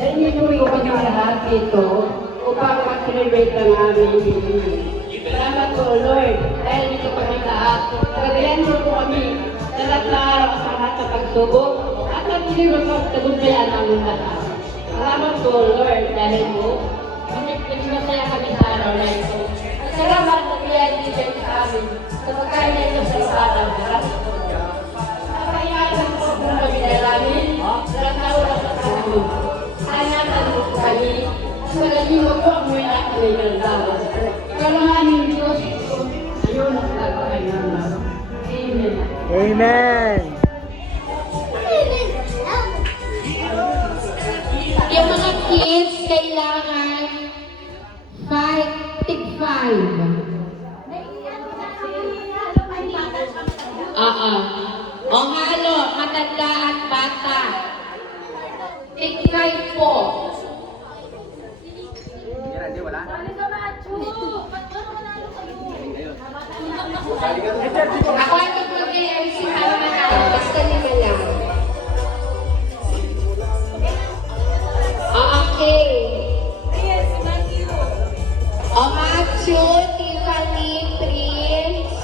Ininuyo ko ng lahat dito upang mag-celebrate ang aming bibig. Salamat po, Lord, dahil dito kami lahat. Nagayan mo po kami sa lahat na araw sa lahat sa pagsubok at hindi mo po tagumpayan ang lahat. Salamat po, Lord, dahil mo masaya kami sa araw na ito. At salamat na biyan dito sa amin sa pagkain na ito sa isara. Maraming po. Nakayaan po kung kami namin sa lahat na araw sa pagsubok. Kami, magaling mo po ang mga aking nagdawa. Kalanganin Diyos, ayun ang gagawin naman. Amen. Amen. Yung mga kids, kailangan 5. O halo, matanda at bata. 5 po. Ako ang mag-MC para manalo. Basta nila lang. Okay. Matthew, Tiffany, Prince.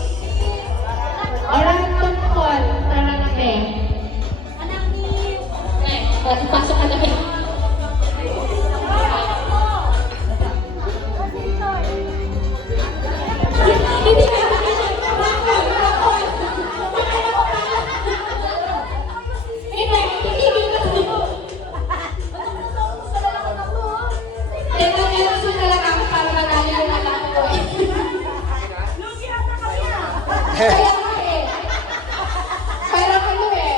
Orang tungkol. Tara na pe. Pasok ka na pe. Kaya nga eh. Parang ano eh.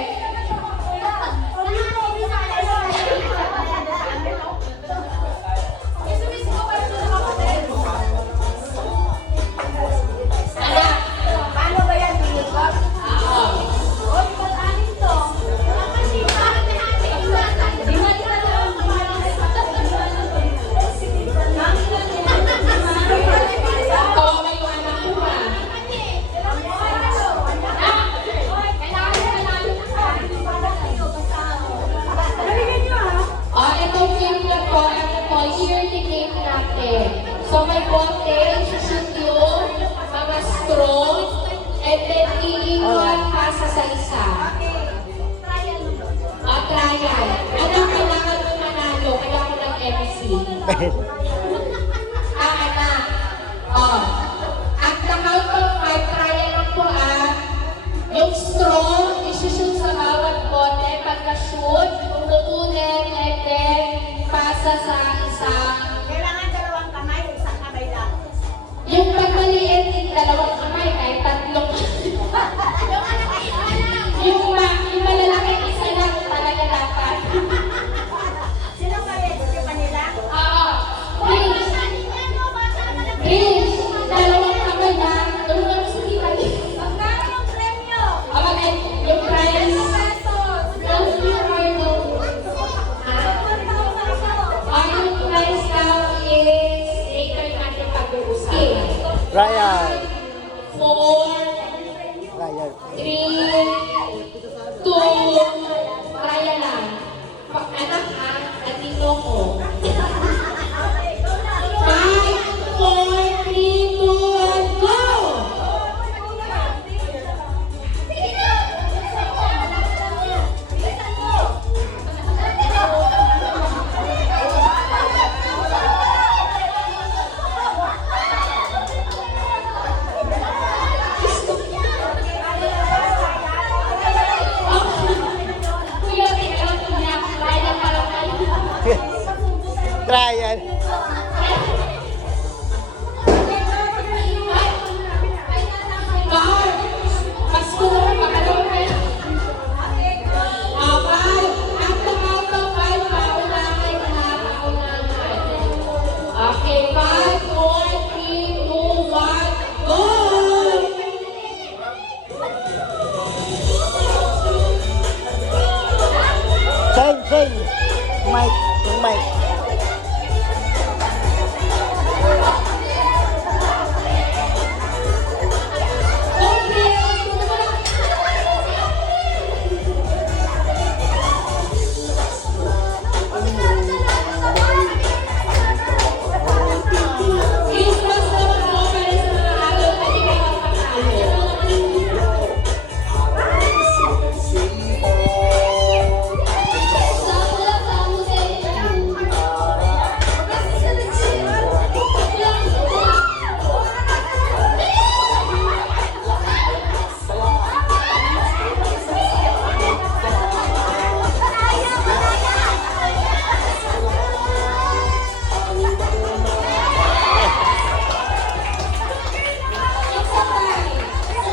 Anak. Paano ba yan? Oo. So may bote, sushoot yung mga straw, and then iiwan ka sa isa. Trial. Ano kailangan mo manalo? Kailangan mo ng MC. Anak. At the count of 5, trial lang po yung straw, isushoot sa bawat bote, pagka-shoot, kukunin, and then pasa sa isang. Yung pagmaliit yung 2 kamay, kahit 3. yung malalaki isa lang talaga dapat. Sino ba yan? Yung kanila? Oo. Trial. 4, Trial. 3, 2, kaya lang. Anak ha, nandito ko. 5, 4, 3, 2, 1, go! Kuya, tingnan ko niya. Kaya para kayo. Trial. Okay, 5, 4, 3, 2, 1, go! Sing. Mic. Yung mic. Christmas naman po para sa mga araw na di kayo magpapalo.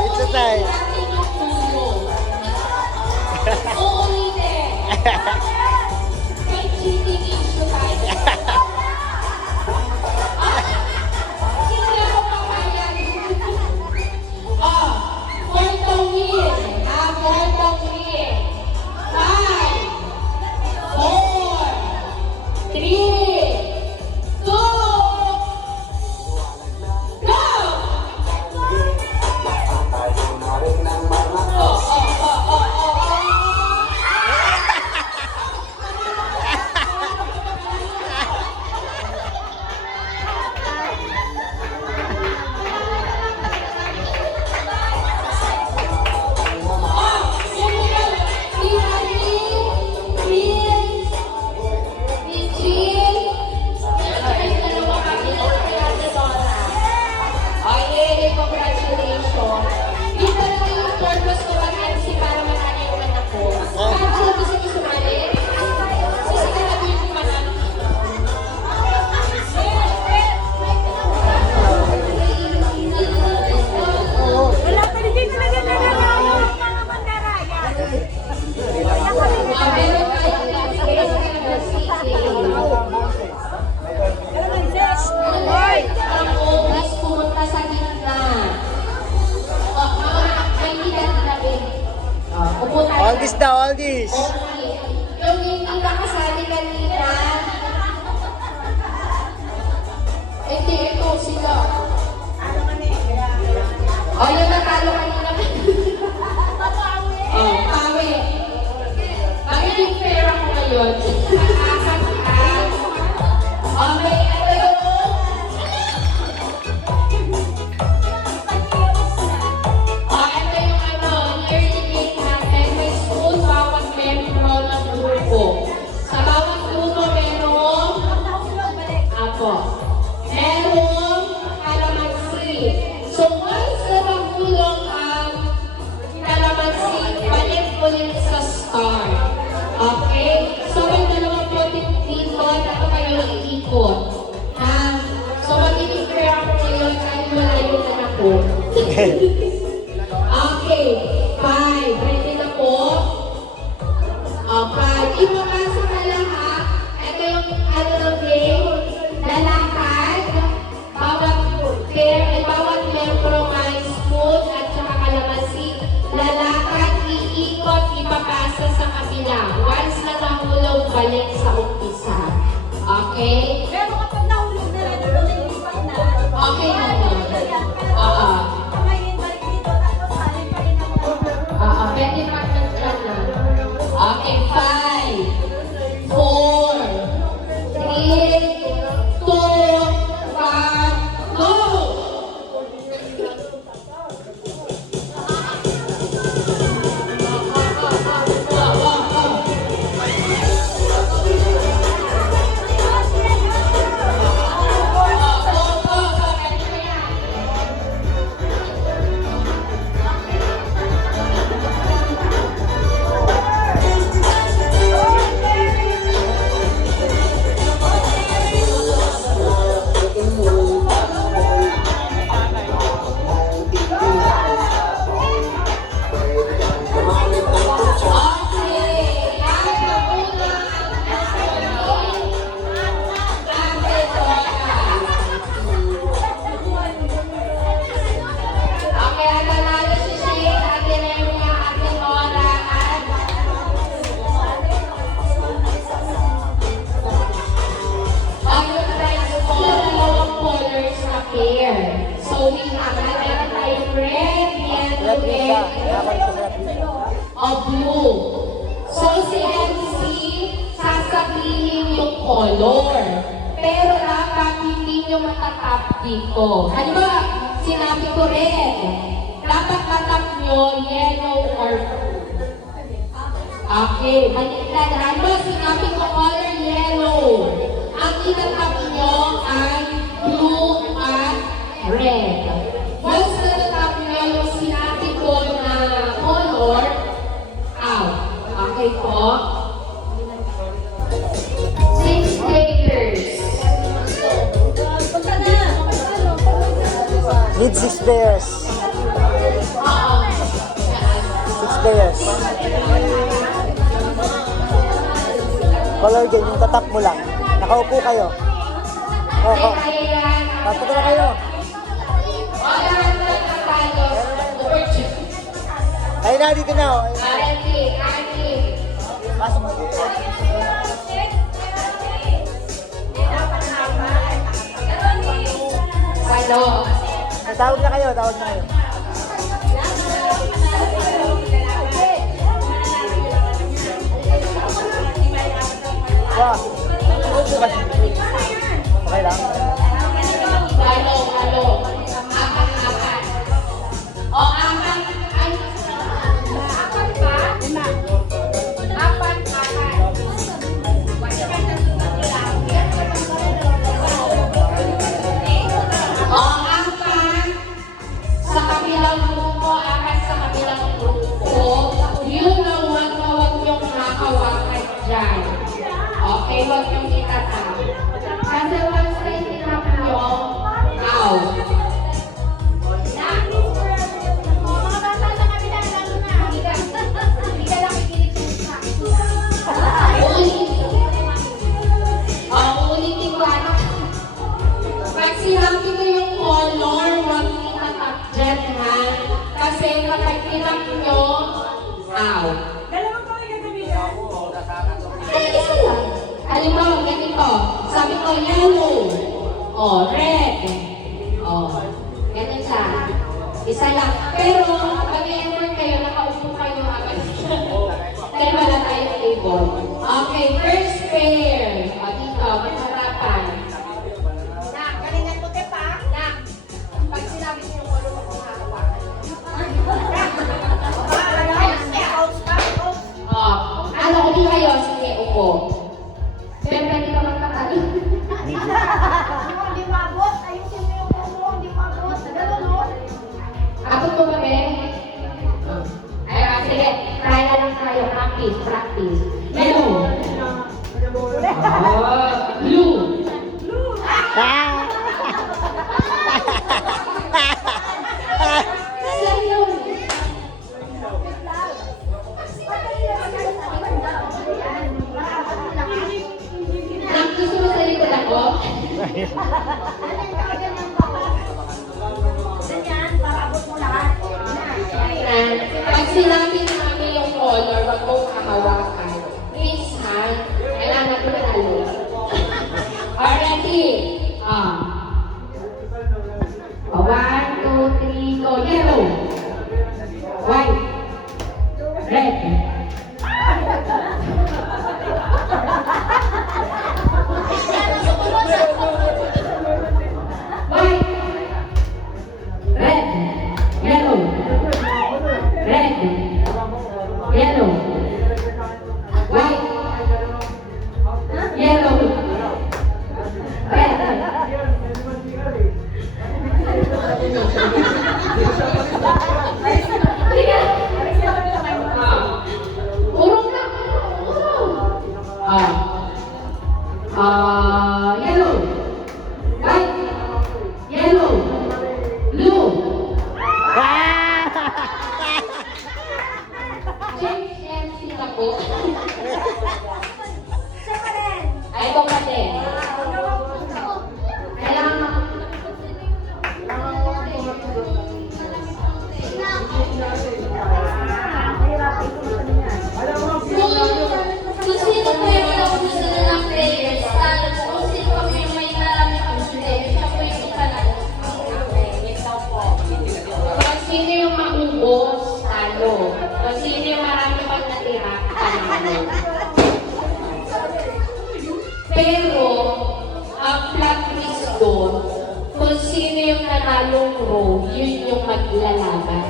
It's a time. Uulitin. May cheating issue tayo. Hindi ako papayag. For the win. For the win. 5, 4, 3, 2, go! Congratulations. Yung talaga yung purpose ko mag-MC para manalo yung anak ko. Kahit sino gusto ko sumali, sisiguraduhin ko manalo. Wala pa rin talaga nagagawa ng mga mandaraya. Meron tayong class number 6. Hoy! Ang obis pumunta sa gitna. May pinag-grabe. Upo tayo. All this daw, all this. Okay. Yung hindi nakasali kanina. Ito sila. Yung natalo kanina. Pawi. Magiging fair ako ngayon. Nakakasaktan. Okay, ito yung ito yung year-to-date natin. May school, bawat membro ng grupo. Sa bawat grupo, merong kalamansi. So, once na mahulog ang kalamansi, balik ulit sa start. Okay? So, may dalawang putik dito. Dapat kayo iikot. So, magiging fair ako ngayon kahit malayo na ako. Okay. 5. Ready na po? Okay. Ipapasa ka lang ha. Ito yung ng game. Lalakad. Bawat membro may spoon at saka kalamansi. Lalakad, iikot, ipapasa sa kabila. Once na nahulog, balik sa umpisa. Okay? Pero kapag nahulog na rin, lipat na. Okay na yun. Okay, 5, 4, 3, 2, 1, go! Okay, ang nanalo si Shane, Ate Remy, Ate Nora, at ang yung prize ko, dalawang colors na pair. So, we have meron tayong red, yellow, Red and Lisa. Ako ito, Red Lisa. of blue. So, si MC, sasabihin yung color. Pero dapat hindi nyo matatap dito. Halimbawa, sinabi ko red. Dapat matap nyo yellow or blue. Okay, baliktad. Halimbawa, sinabi ko color yellow. Ang itatap nyo ay blue at red. Once natatap nyo yung sinabi ko na color, out. Okay po? 6 players. Need 6 players. Oo. 6 players. Color game, yung tatap mo lang. Nakaupo kayo. Oo. Kaya yan. Tapos na kayo. Lahat ng natalo. Ayun na, dito na. Oh. Arati, Ani. Pasok mo. Ano? Tawag na kayo, tawag na kayo. Wow. Okay lang. Halo, halo. Apat, apat. O, apat. Ay. Apat ba? Apat, apat. O, apat. Sa kabilang grupo, apat sa kabilang grupo. Yun ang wag yung hakawakan dyan. Okay, wag yung itatap. Kasi once na itatap nyo, out. Ulitin ko ano. Pag sinabi ko yung color, wag yung itatap dyan ha. Kasi kapag tinap nyo, out. Ay, isa lang. Halimbawa, ganito. Sabi ko, yellow. O, red. O, ganun siya. Isa lang. Pero, pag i-enter kayo, nakaupo kayo agad. Kaya wala tayong table. Okay, first pair. O, dito, magharapan. Nak, galingan mo pa. Nak, pag sinabi niyo yung color, wag mong hahawakan. Ano, upo kayo. Sige, upo. Pero pwede ka magkakali. Ako po ba, Ben? Ay, sige. Try na lang tayo. Practice, practice. Yellow. Blue. Ah! Sa'yo. Gusto mo sa likod ako? Pag sinabi namin yung color, wag mong kahawakan. Please, ha? Kailangan ko talo. Already? One, two, three, go. Yellow. White. Red. po. Siya pa rin. Ay, ito pa din. Kailangan Kung sino po yung naubos na ng players, talo po. Kung sino po yung may marami pang hindi, siya po yung panalo. kung sino yung maubos, talo. Kung sino yung marami pang natira, panalo. Pero, ang plot twist doon, kung sino yung nanalong row, yun yung maglalaban.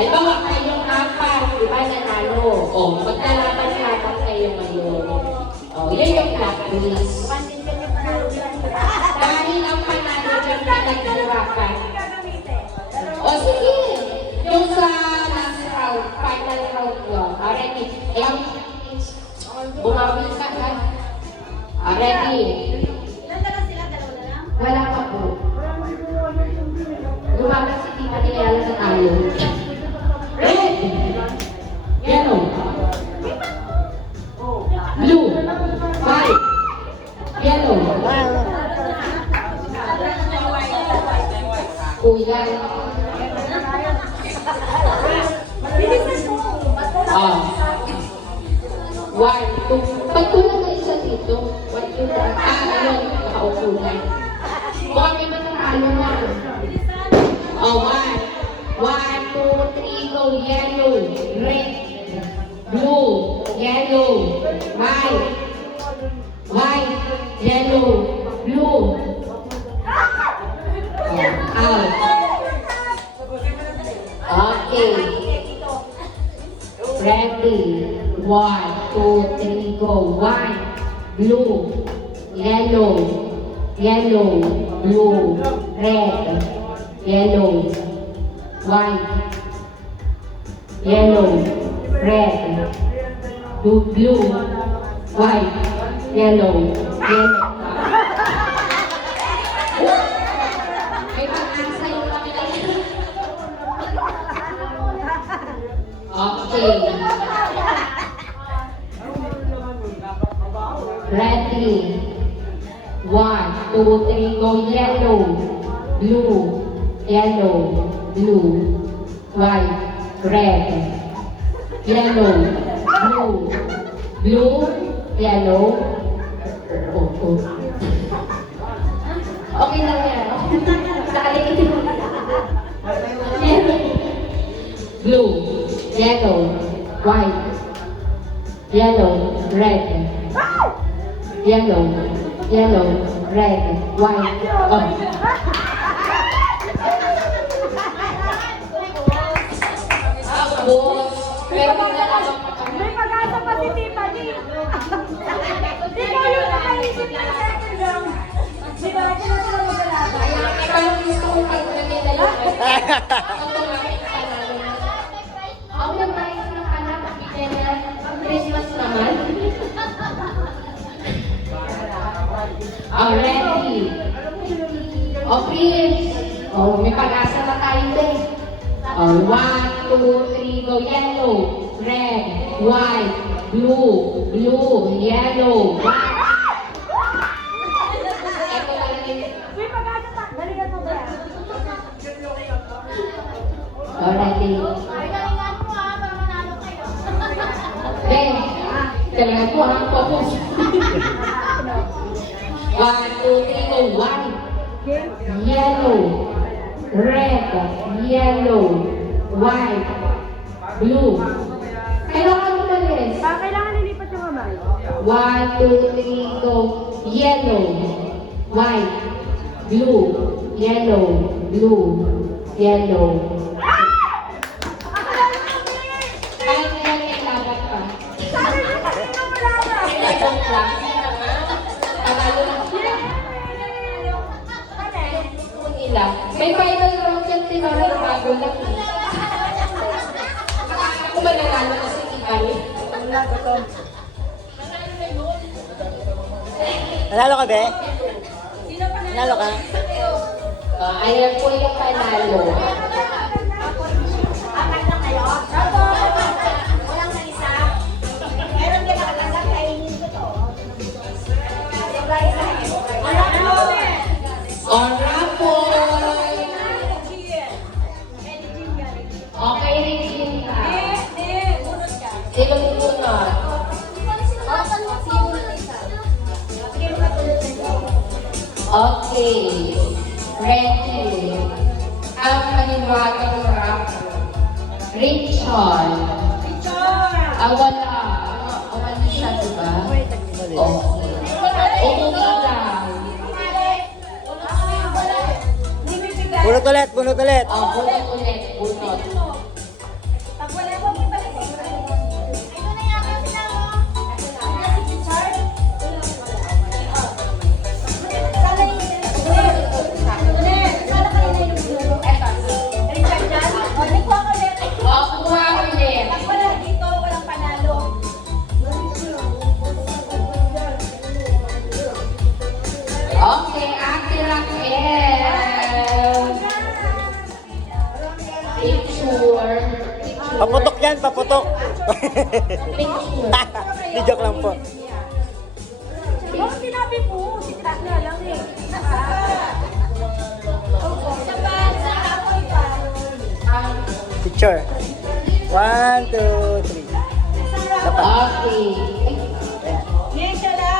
Halimbawa, kayong apat, di ba, nanalo. O, maglalaban-laban kayo ngayon. O, yun yung plot twist. Dahil ang panalo yung pinaghirapan. O, sige. Yung sa last round, final round yun. Already. Eh, ang bumawi ka, ha? Already. Wala pa po. Lumaban si Tita Niyala sa talo. Red! Yellow. Blue. White. Yellow. Kuya. One, two. Pag kulang na isa dito, one, two, three. Ayun. Nakaupo na. Baka may mananalo na. One. One, two, three, go. Yellow, red, blue, yellow, white, white, yellow, blue. Out. Okay. Ready. One, two, three, go. One, blue, yellow, yellow, blue, red, yellow, white, yellow, red, blue, white, yellow, yellow. May pag-asa yung kami na. Okay. Ready. One, two, three, go. Yellow, blue, yellow, blue, white, red, yellow, blue, blue, yellow. Oh. Okay lang yan. Nakalimutin mo. Blue, yellow, white, yellow, red, yellow, yellow, red, white. Oh. Tapos, pero maglalabang pa kami. May pag-asa pa si Tiffany. Di ba yung nakaisip ng second round? Di ba? Di ba sila maglalaban? Parang gusto ko pag nila yun. Ang tumamit ka namin. Ako nag-ayos ng anak, Christmas naman. Ready. Okay. Oh, may pag-asa na tayo din. One, two, three, go. Yellow, red, white, blue, yellow, white. Ito na lang yun. May pag-asa pa. Galingan mo ba? Already. Then, kailangan ko ang focus. One, two, three, go. White, yellow, red, yellow, white, blue. Kailangan mo malis. Kailangan nilipat yung mamay. One, two, three, go. Yellow, white, blue, yellow, yellow. Kahit kaya may laban pa. Sabi niya kasi nung wala ka. Ito lang. Panalo lang sila. Nila. May final round yan, tinara bago lang. Akala ko ba nanalo na si Ibali? Nanalo ka, be? Nanalo ka? Ayan po yung panalo. Okay. Ready. Ang paniwagang rapper. Richard. Wala. Wala siya, diba? Okay. Umumigaw. Bunot ulit, bunot ulit. Bunot ulit. Bunot. Pag wala mo, ibalik mo. Ito na yung ako sinama. Si Richard. Sana yung sana kanina yung Richard dyan. O, nikuha ka ulit. Kuha ulit. Pag wala dito, walang panalo. Okay, Ate Raquel. Picture. Paputok yan, paputok. Picture. Di joke lang po. Bakit sinabi mo? Si Crack na lang eh. Sa apoy pa. Picture. 1, 2, 3. Dapat. Okay. Ayan. Ngayon siya na.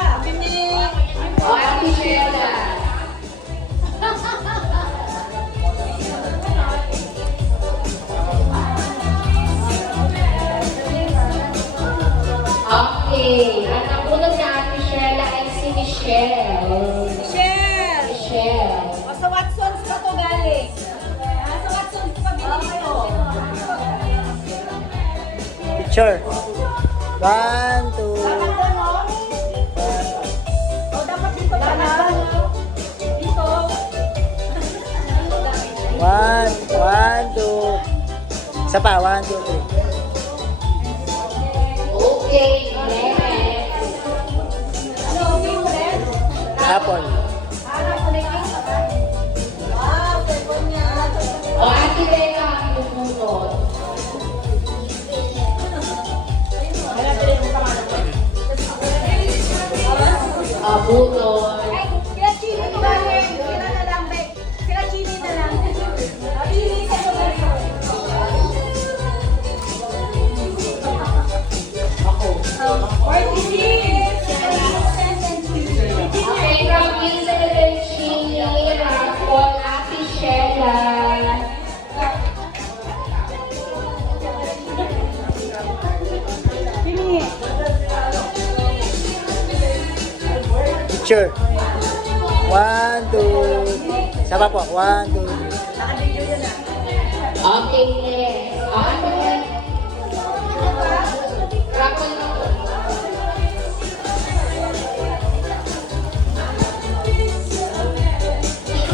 Ate Sheila. Okay. Ang napunod na Ate Sheila ay si Michelle. Michelle! Michelle. O sa Watson's pa to galing. Sa Watson's pa binili ko. Picture. 1, 2. Dapat doon, no? O dapat dito pa na. Dito. 1, 2. Isa pa, 1, 2, 3. Okay, next. Ano, okay mo rin? Apple. Harap ko na yung wow, pwede niya. O Ate Becca ang bumunod. Bunod. Ay, sila chili ko ba? Sila na lang, Beck. Sila chili na lang. Chili ka mo lang. Ako. 46. Okay, from Vincent Chini, Raffle, Ate Sheila. Pili. Picture. 1, 2. Isa pa po. 1, 2, 3. Okay, next. Ate Raffle na po.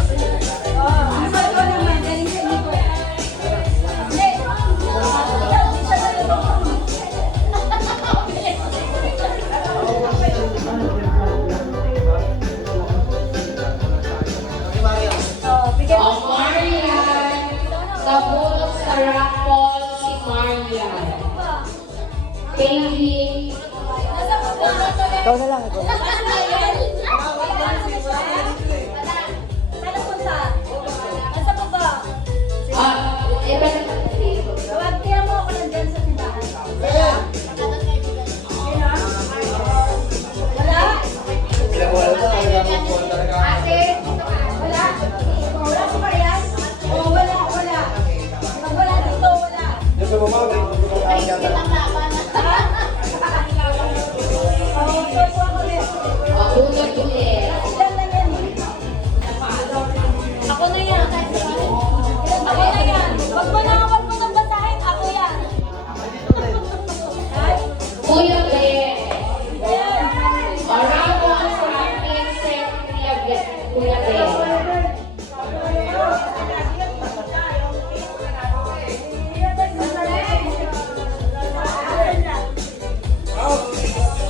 Isa ko naman, galing sa nito. Hindi. Isa na lang. Oh, bigyan mo. Ang Marian. Nabunod sa raffle si Marian. Baby. Ikaw na lang. Ikaw. Saan punta? Nasa baba. Iba na Tawag kaya mo ako nandyan sa tindahan. Wala? Ate. Wala? Wala po ba yan? Oo, wala, wala. Pag wala dito, wala. Oo, so po ako ulit. Bunod ulit. Ilan na yan eh? Ako na yan. Ako na yan. Wag mo nang basahin, ako yan. Ay, Kuya Ben. ayan. Raffle from Vincent Kuya Ben.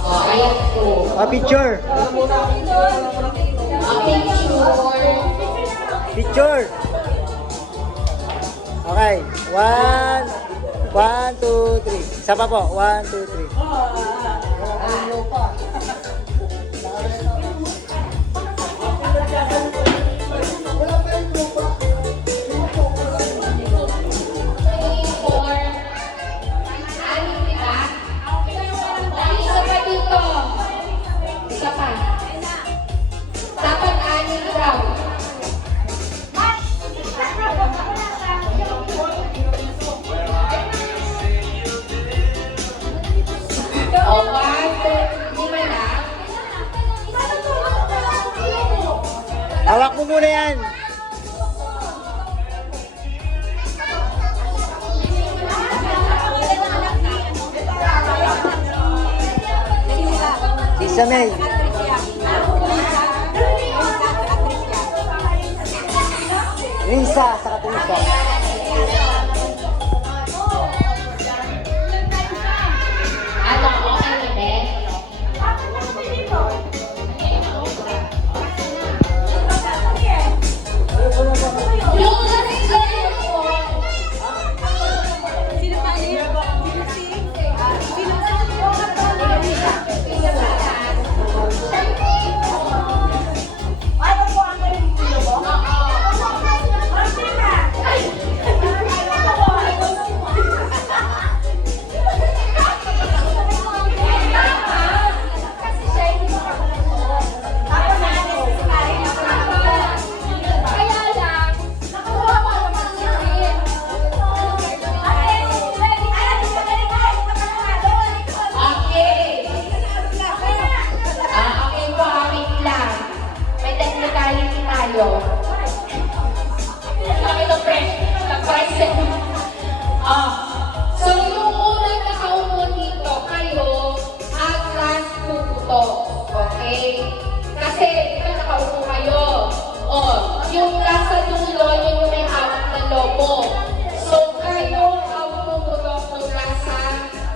Ayan po. Picture. Picture. Picture. Okay. 1, 2, 3. Isa pa po. 1, 2, 3. Isa pa. Dapat 6 O, 1, 2, 5 lang. Hawak mo muna yan. Isa May. Risa sa Katrisa. Ano, okay na din? Yung last game po, Sino pa niya? Sino si? Sino Ano po ang galing dito mo? Martina! kasi siya hindi makakalato. Tapos na si Mari. Kaya lang, nakuha pa naman si Rin. Okay. Okay po, wait lang. May technicality tayo. Sabi ng press, nag-present. So yung unang nakaupo dito, kayo, at last puputo. Okay? Kasi, di ba nakaupo kayo? Yung nasa dulo, yun yung may hawak na lobo. So kayo ang pumutok ng nasa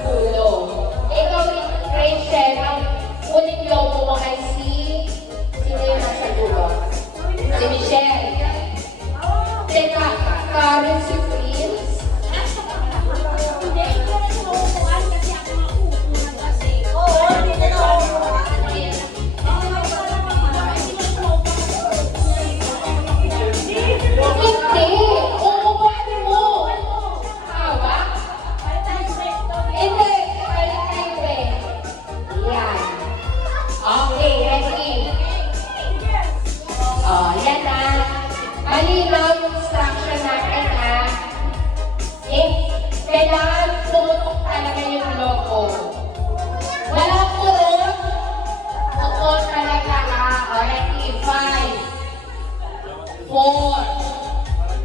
dulo. Ikaw, Rachel, ang uling lobo mo ay sino yung nasa dulo? Si Michelle. Teka, Karen si Prince. Hindi! Umupuan mo! Hawak? Hindi! Balik tayo, be. Yan. Okay, ready? Yan na. Malinaw yung instruction natin, ha? Kailangan pumutok talaga yung logo. Walang purot. Pukot talaga, ha? Ready? 5, 4,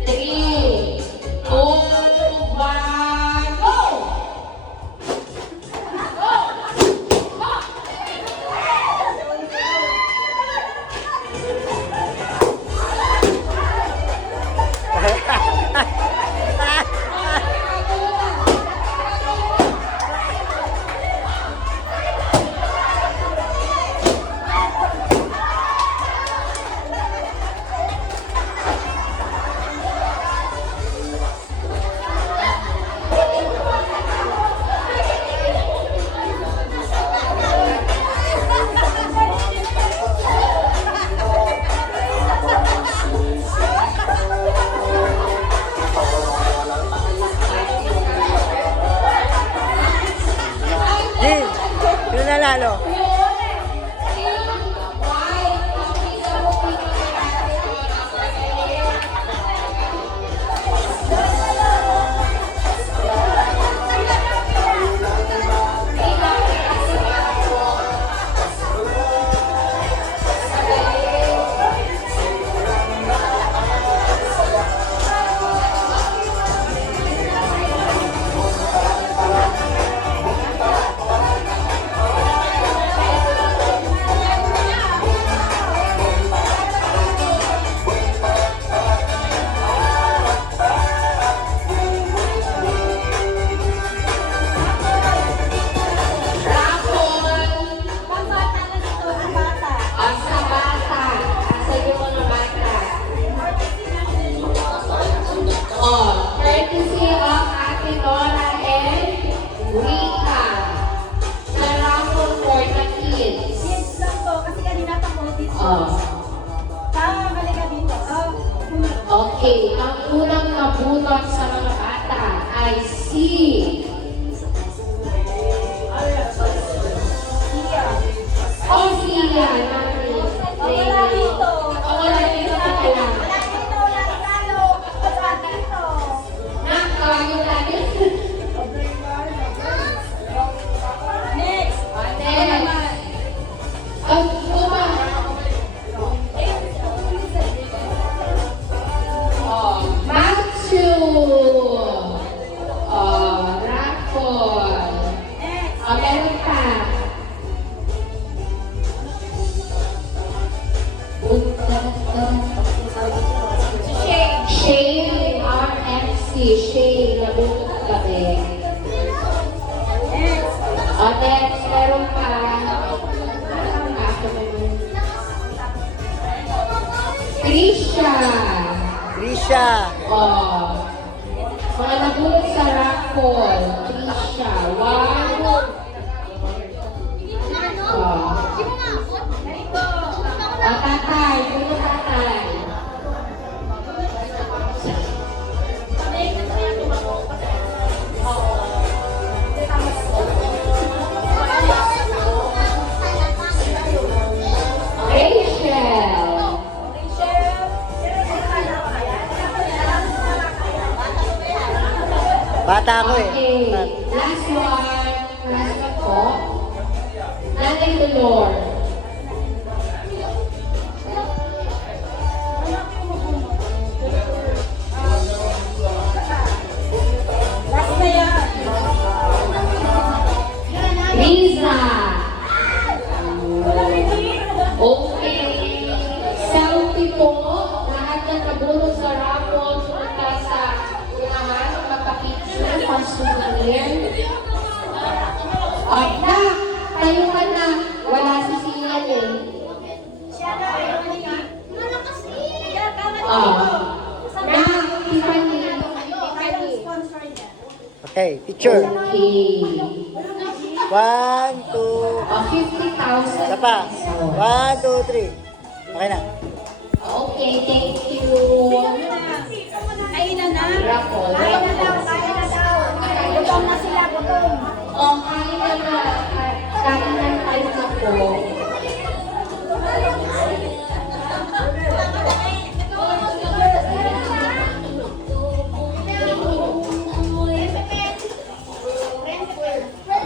3, 2, 1, go! Jin, sino nanalo? Courtesy of Ate Nora and Rika. The raffle for the kids. Yes lang to, kasi kanina tamotis. Oh. Halika dito. Okay, ang unang nabutot sa mga bata ay si Sia natin. Wala dito. Wala dito ka lang. Wala dito, lalo. Wala dito. Yung natin. Next. Apple. Meron pa. Shane RMC. Shane, nabunot kami. Next, meron pa. Trisha. Trisha. Mga nabunot sa raffle. Trisha. Wow. Tatay. Puno tatay. Rachel. Bata ako eh. Okay. Last one. Last na po. Nanay Dolor. Riza. Okay. Selfie po. Lahat ng nabulot sa rapon. Punta sa unahan. Magpapicture. Pang-souvenir. Na, tayo ka na. Wala si Sian eh. Na, Tiffany. Okay, picture. Okay. 1, 2, 50,000. isa pa. 1, 2, 3. Okay na. Okay, thank you. Kainan na. Raffle. Kaya na daw, kaya na daw. Gutom na sila, gutom. Kain na na. Kain na tayo na po.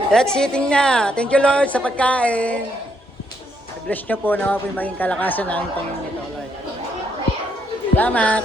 That's eating na. Thank you Lord sa pagkain. I-bless nyo po na po yung maging kalakasan ng aming Panginoon ito, Lord. Salamat.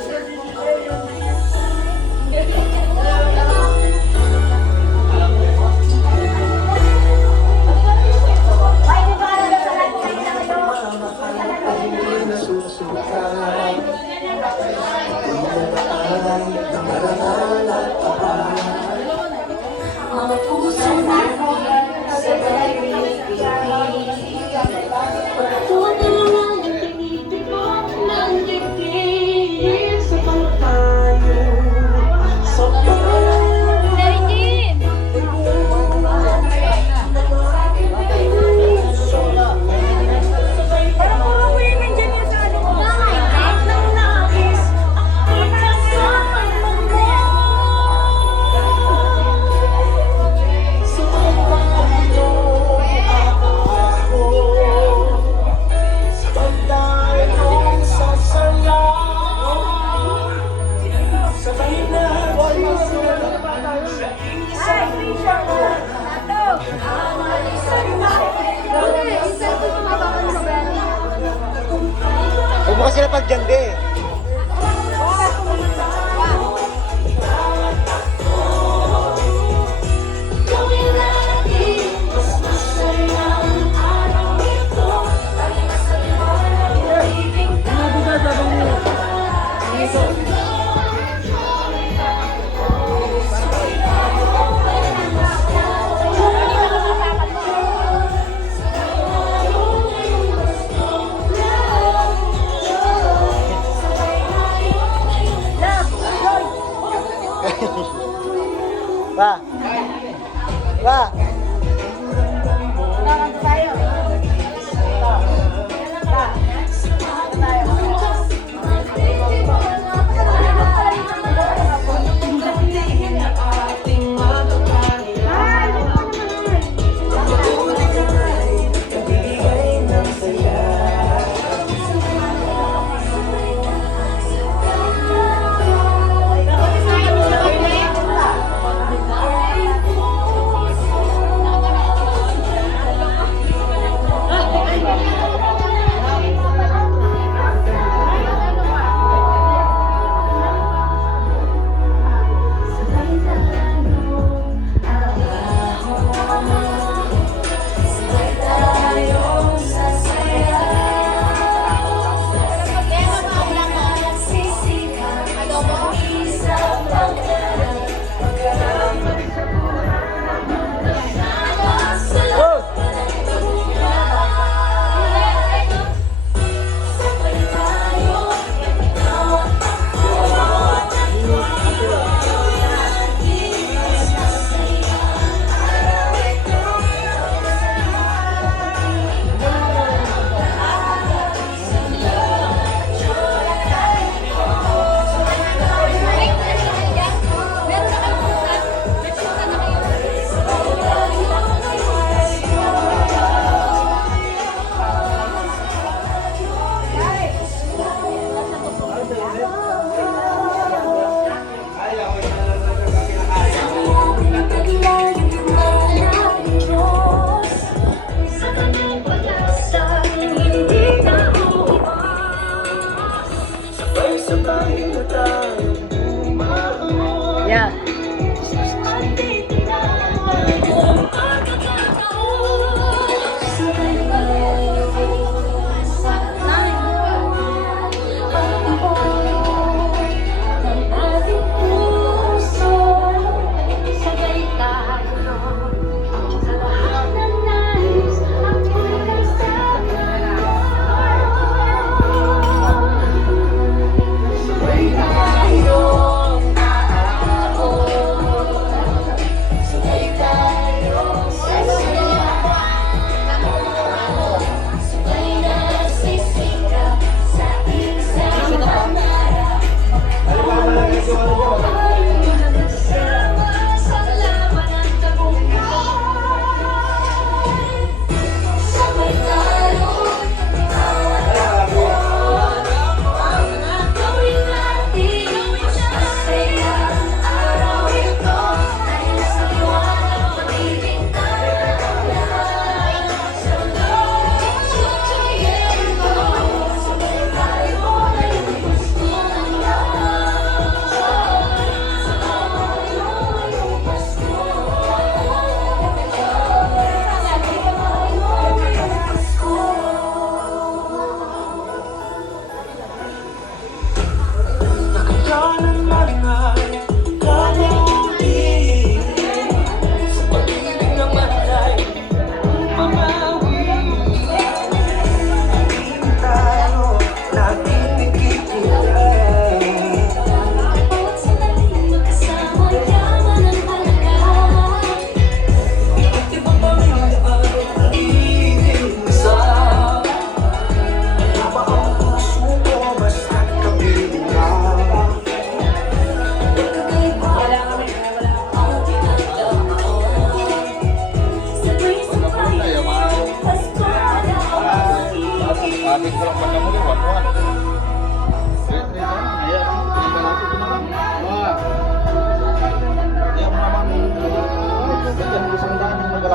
Huwag mo kasi sila pagjandi. Ba? Ba?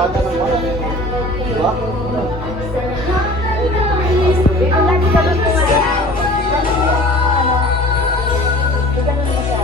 bata ng mga. Diba? Ang lagi ganun mo nga yan. Ganun mo yung ano. Ganun mo siya.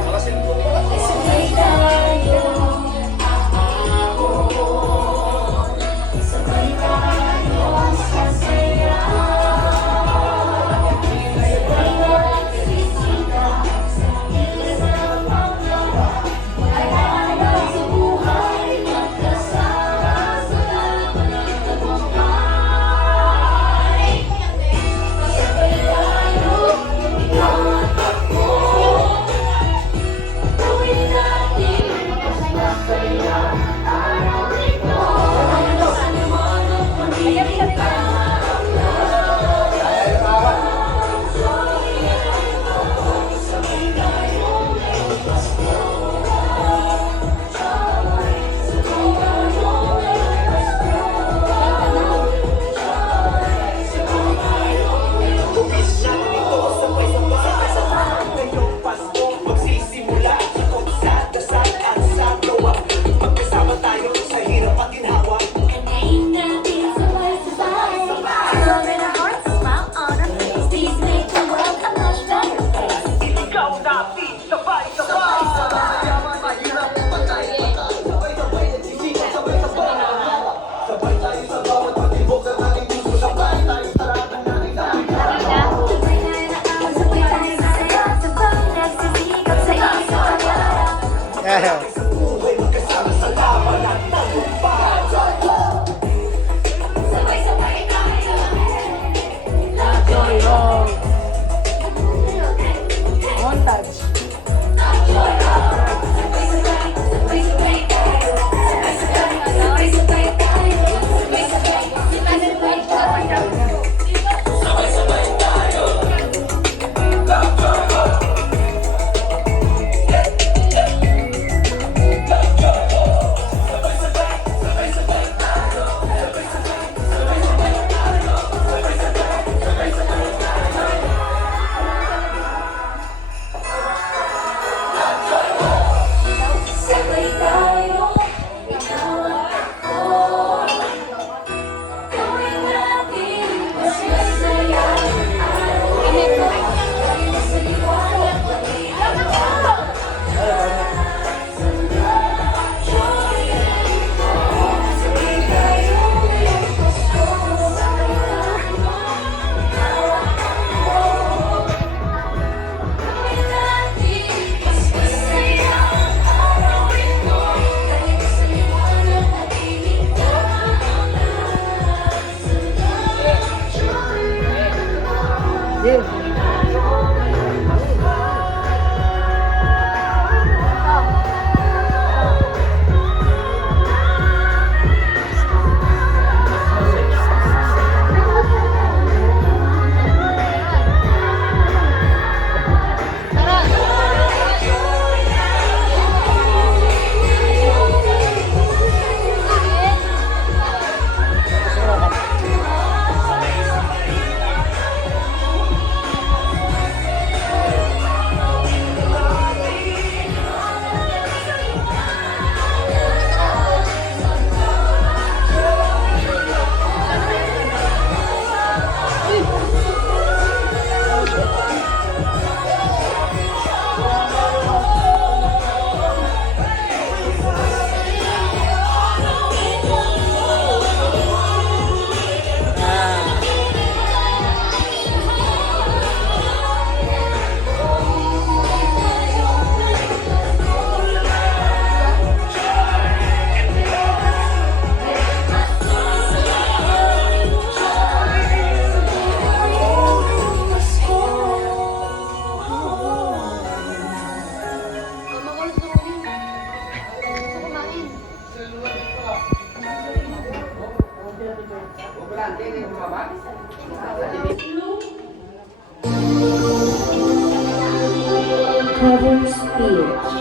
Cover speech.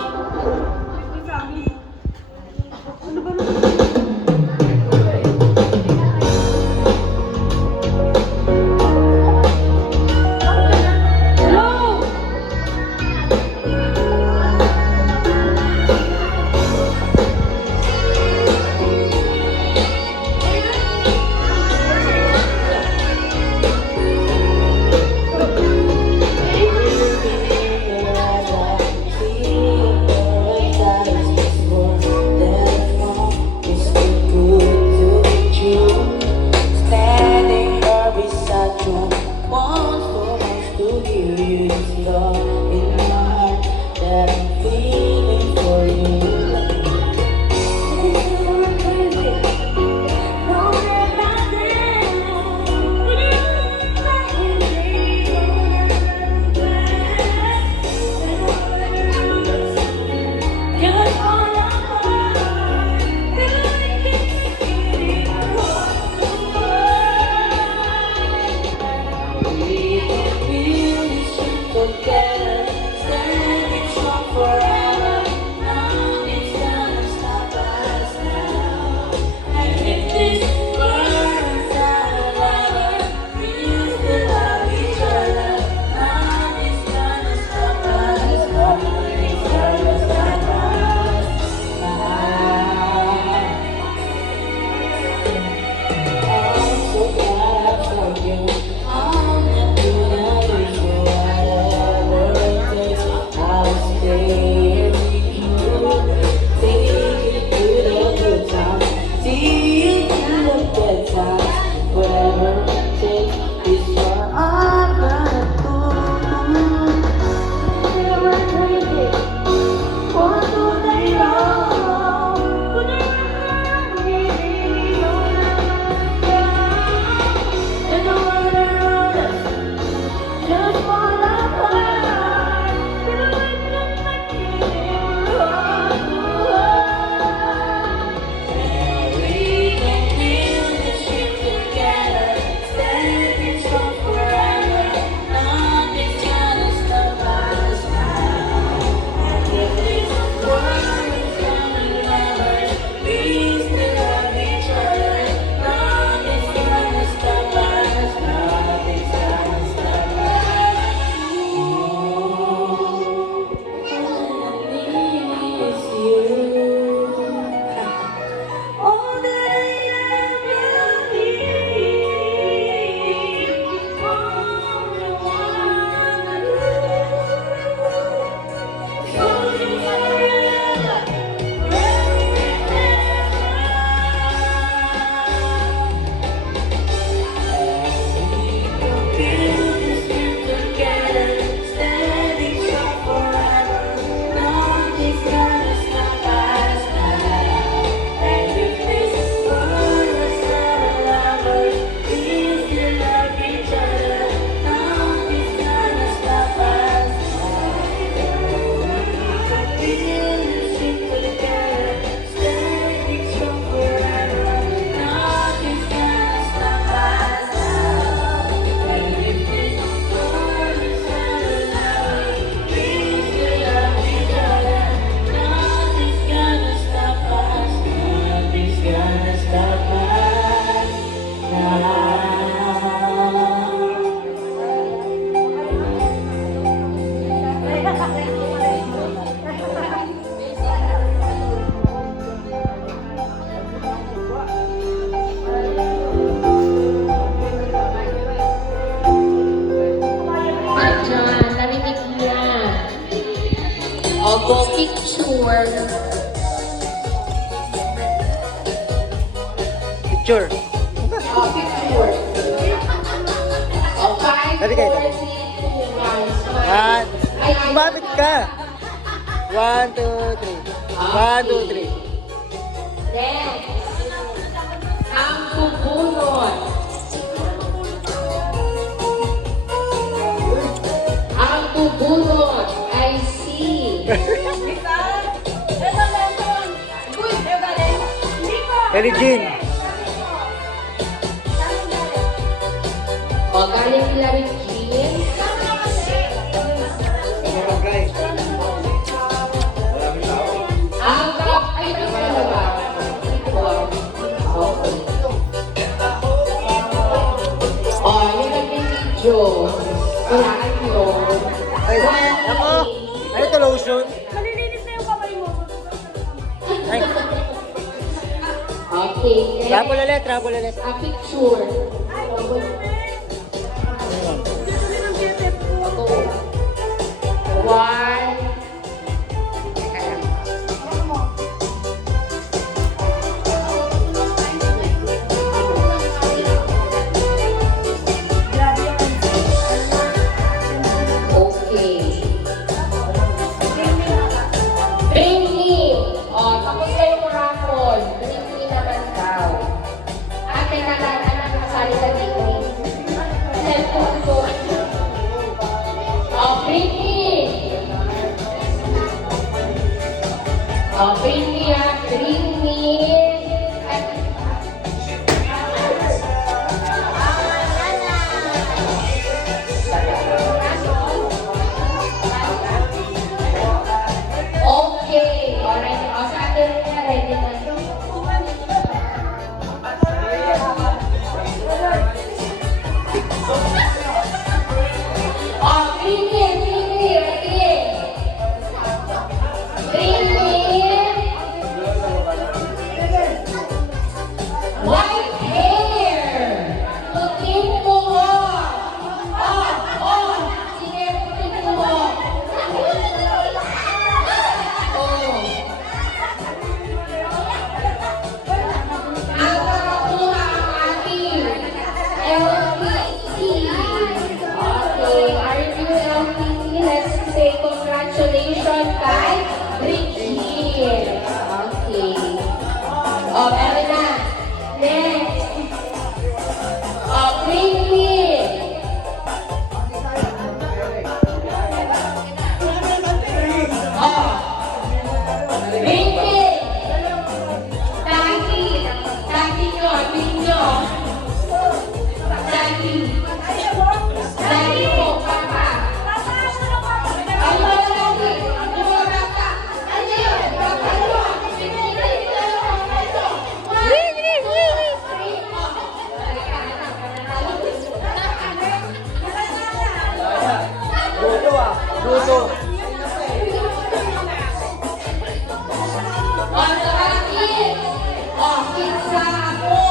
Picture. Picture. Oh, 5, 4, 3, 2, 1, Dali kayo. smile. Yan. Kumapit ka. 1, 2, 3. 1, 2, 3. Next. Ang bubunot. Ang bubunot ay si... Kelly Jean. O, galing sila rin Jean. Ang top ay ito ba? Okay. O, yung nag-video. Wala kayo. Ay, ako. Ano ito, lotion? Malilinis na yung kamay mo. Ay, Okay. travel ulit, travel ulit. A picture. One. Okay. Bring me. Oh, tapos na yung raffle. Bring me naman daw. Ate na lang, anak, kasali ka dito. Cellphone ko. Oh, bring me. Oh, bring me ah. Bring me. Okay. Alright. O, sa atin na, ready na. Oh, bring me, ready. Bring me. White hair. Putin mo. Sige, putin mo. Ang nakakuha ang ating LPT. Okay, are you LPT? Let's say congratulations kay Ricky. Okay. Oh, meron na. Next. Oh, Ricky. Oh. Ricky. Daddy. Daddy nyo. Ninyo. Daddy. Daddy mo. Papa. Ang mga daddy. Yung mga bata. Ano yun? Papa nyo. Luto. O, sa mga kids. O, pizza ako.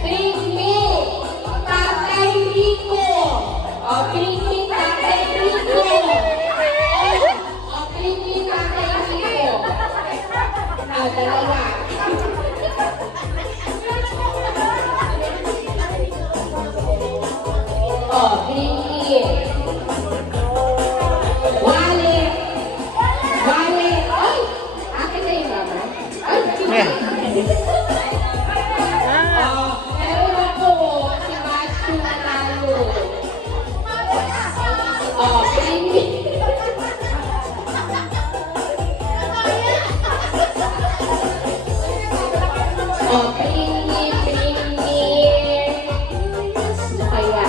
Bring me. Tatay Rico. O, bring me Tatay Rico. O, bring me Tatay Rico. Dalawa. O, bring me. Wallet. Wallet. Ay! Akin na yung mama. Ay! Meron ako si Bastu Natalo. Bring me. Bring me, bring me. Ano kaya?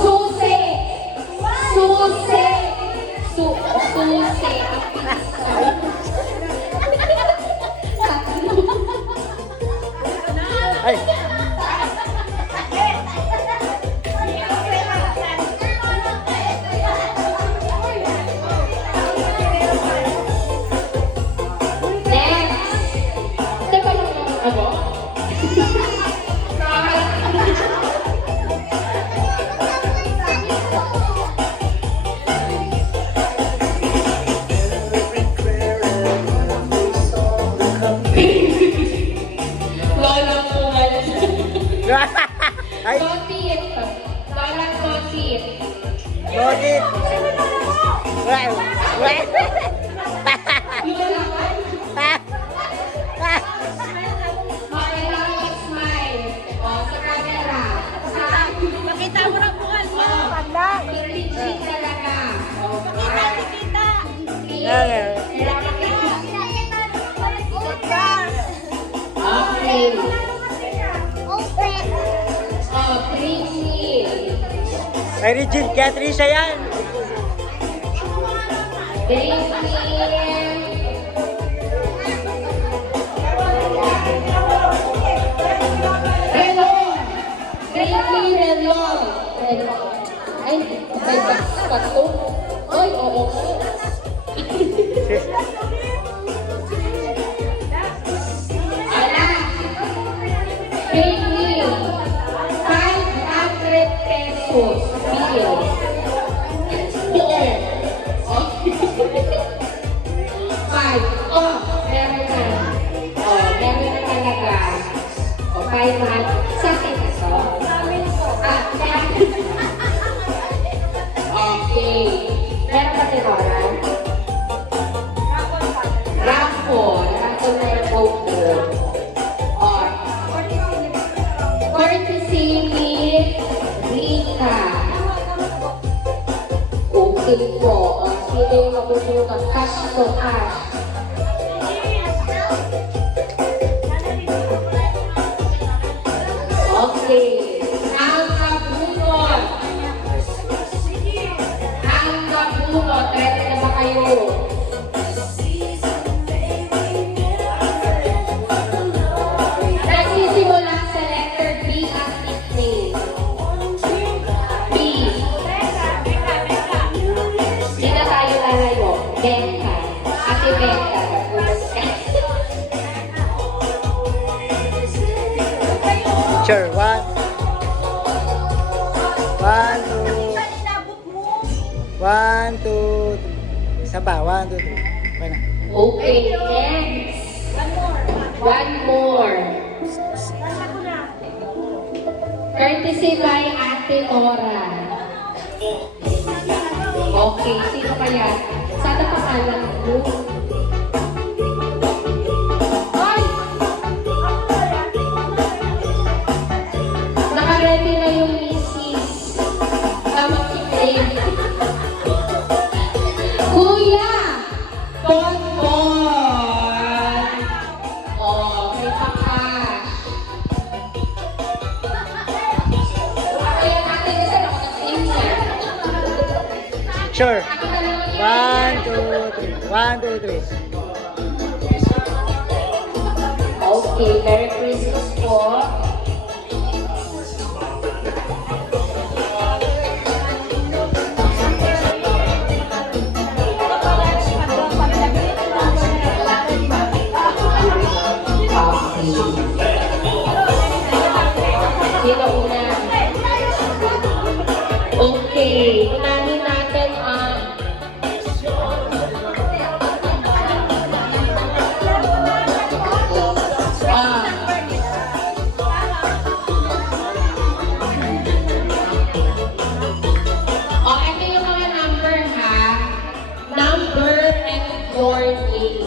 Susi! Susi! Susi! Ay, Next! Diba yung ano? Ay, Notit. Walang notit. noted. Wow. Okay lang, smile. O, sa camera. Makita mo ng buwan mo. Legit talaga. Okay. Okay. Oh, Tracy. Ay, Regine, kaya Trisha yan. Hello! Greatly hello! Ay, may box pa to? Ay, oo. Ala! Greatly! 500 pesos. Bill. Bill. Oh. 5. Oh, meron na. Oh, meron na talaga. Oh, 500. Sa akin na to. Ah, okay. Meron pa si Nora? Raffle. Raffle na yung GoPro. Oh. Courtesy ni Rita. Okay po. Sino yung mabusunod ng cash to cash? Okay. Ang nabunot. Ang nabunot. Ready na ba kayo? Nagsisimula sa letter B at nickname. B. Hindi na tayo lalayo. Benta. Ate Benta. Picture, 1. 1, 2. 1, 2, 3. Isa pa, 1, 2, 3. Okay na. Okay, next. One more. Courtesy by Ate Nora. Okay, sino kaya? Sana pangalan mo. Ay! Naka-ready na yung misis. Tama kiklaim. Kuya! Bonbon! Oh, may pakash. Kaya natin kasi ako nag-claim niya. Picture. Ako na lang yung 1, 2, 3. 1, 2, 3. Okay, Merry Christmas po. Okay. Sino una? Okay, unahin natin ang ito yung mga number ha. Number and your name.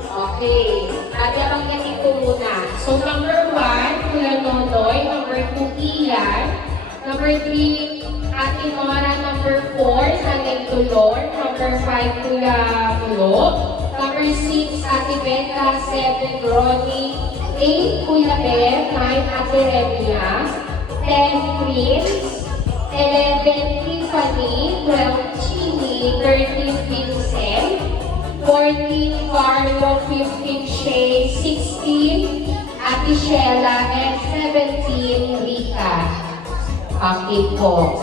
Okay. At yabanggit ko muna. So, number 1, Kuya Nonoy. Number 2, Ian. Number 3, Ate Nora. Number 4, Nanay Tulor. Number 5, Kuya Mulok. Number 6, Ate Beta. 7, Ronnie. 8, Kuya Ben. 9, Ate Remia. 10, Prince. 11, Tiffany. 12, Chini. 13, Vincent. 14, Carlo. 15, Shay. 16, Ate Shella. And 17, Rika. Okay po.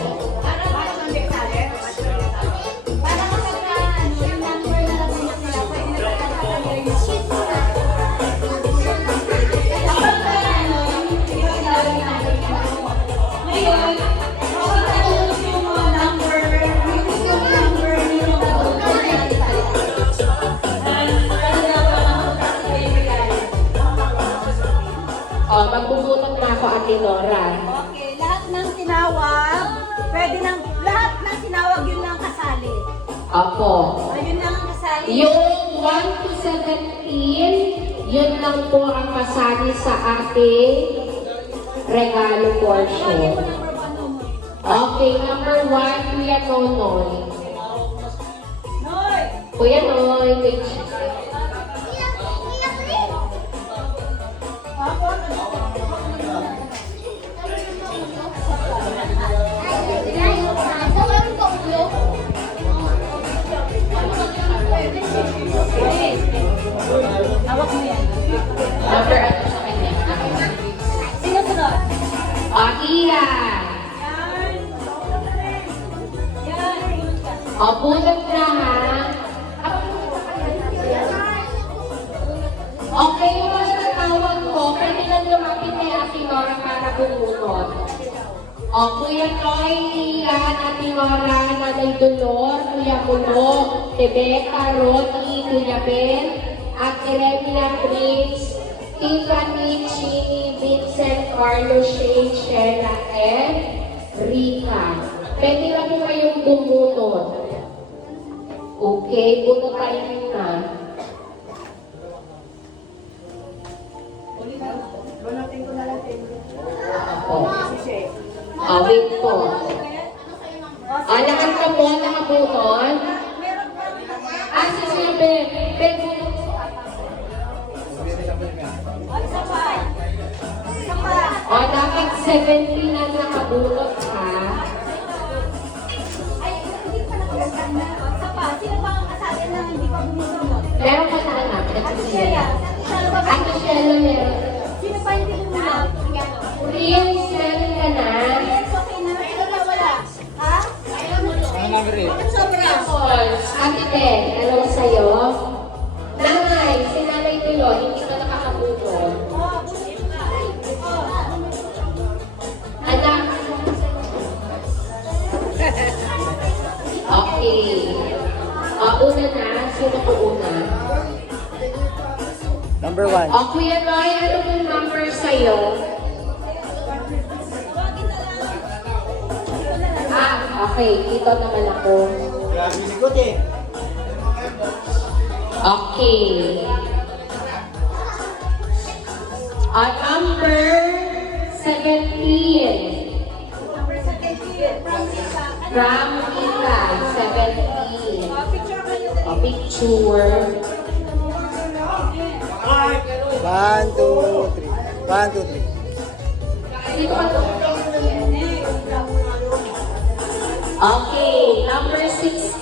magbubunot na ako, Ate Nora. Okay, lahat ng tinawag, pwede nang, lahat ng tinawag yun lang kasali. Opo. Ayun lang ang kasali. Yung 1 to 17, yun lang po ang kasali sa ating regalo portion. Okay, number 1, Kuya Nonoy. Noy! Kuya Noy, wait. Hawak mo yan. Number ano sa kanya? Sino sunod? Iyan. Yan. Yan. Bunot na ha. Okay, yung mga natawag ko, pwede lang lumapit kay Ate Nora para bumunot. Kuya Noy, Ian, Ate Nora, Nanay Dolor, Kuya Mulo, Rebecca, Ronnie, Kuya Ben, Ate Remina Prince, Tiffany, Chini, Vincent, Carlo, Shane, Sheila, and Rika. Pwede lang po kayong bumunot. Okay, bunot tayo na. Wait po. Lahat na po nakabuton. Si Sir Ben. Ben, bunot. Isa pa. Isa pa. Dapat 70 na nakabunot ha. Ay, hindi pa nakulasan na. Isa pa. Sino pa ang kasali na hindi pa bumusunod? Meron ka na anak. Ate Sheila. Sino pa ba? Ate Shelo meron. Sino pa hindi bumunod? Prince, meron ka na. Yes, okay na. Sino na wala? Ha? Bakit sobra? Ate Ben, alam mo sa'yo? Nanay, si Nanay Tulo, hindi ka nakakabuton. Oh, busit ka. Oh. Anak. Okay. Una na. Sino po una? Number 1. Kuya Roy, ano pong number sa'yo? Okay. Dito naman ako. Okay. Number 17. Number 17. From Lisa. From Ika, 17. Picture kayo. Picture. 1, 2, 3. 1, 2, 3. Dito ka to. Okay, number 16.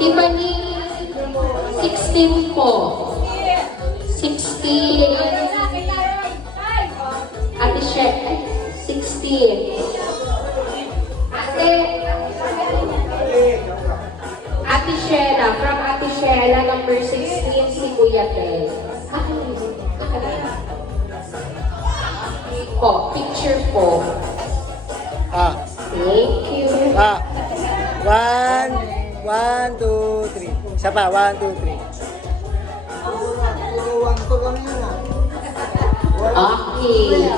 Tiffany, 16 po. 16. Ate Shep, 16. Ate Shela, from Ate Shela, number 16, si Kuya Tel. Po, picture po. Thank you. 1, 2, 3. Isa pa, 1, 2, 3. Okay.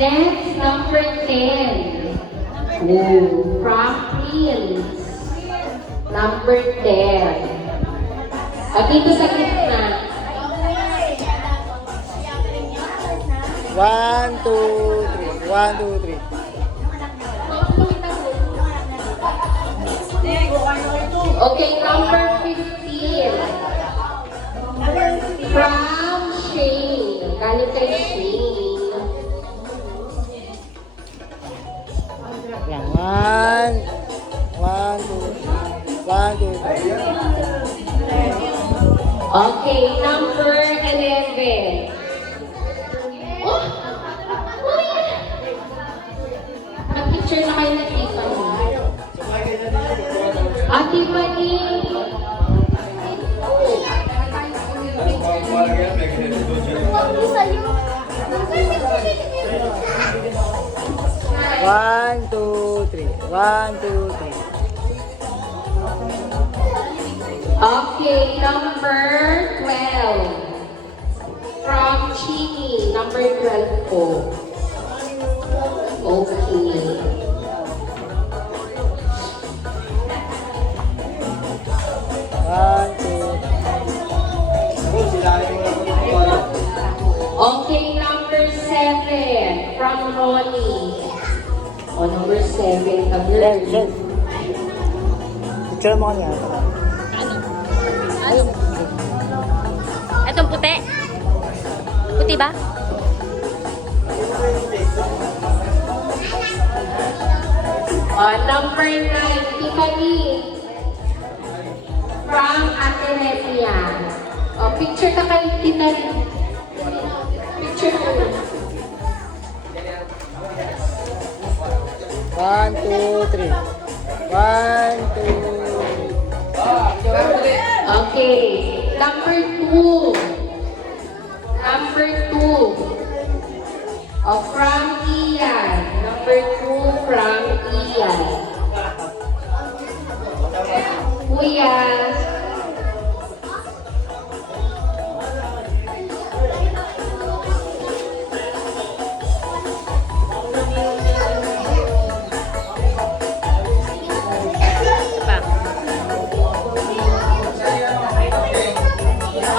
Next, number 10. Ooh, from Prince. Number 10. Dito sa gitna. 1, 2, 3. 1, 2, 3. Okay, number 15. From Shane. Galing kay Shane. Yan. 1, 2, 3. Okay, number 11. Oh! Nag-picture na kayo ng Tiffany. Tiffany. One, two, three. 1, 2, 3. Okay, number 12. From Number 12 po. Okay. One, two. Okay, number 7 from Ronnie. Oh, number 7. Come Shell, here. shell. Picture mo kanya. Itong puti. Puti ba? Number 9, Tiffany. From Atenesia. Picture ka kay Tiffany. Picture ka. One, two, three. One, two, three. Okay. Number 2. Number 2. From Ian. Number 2 from Ian. Kuya.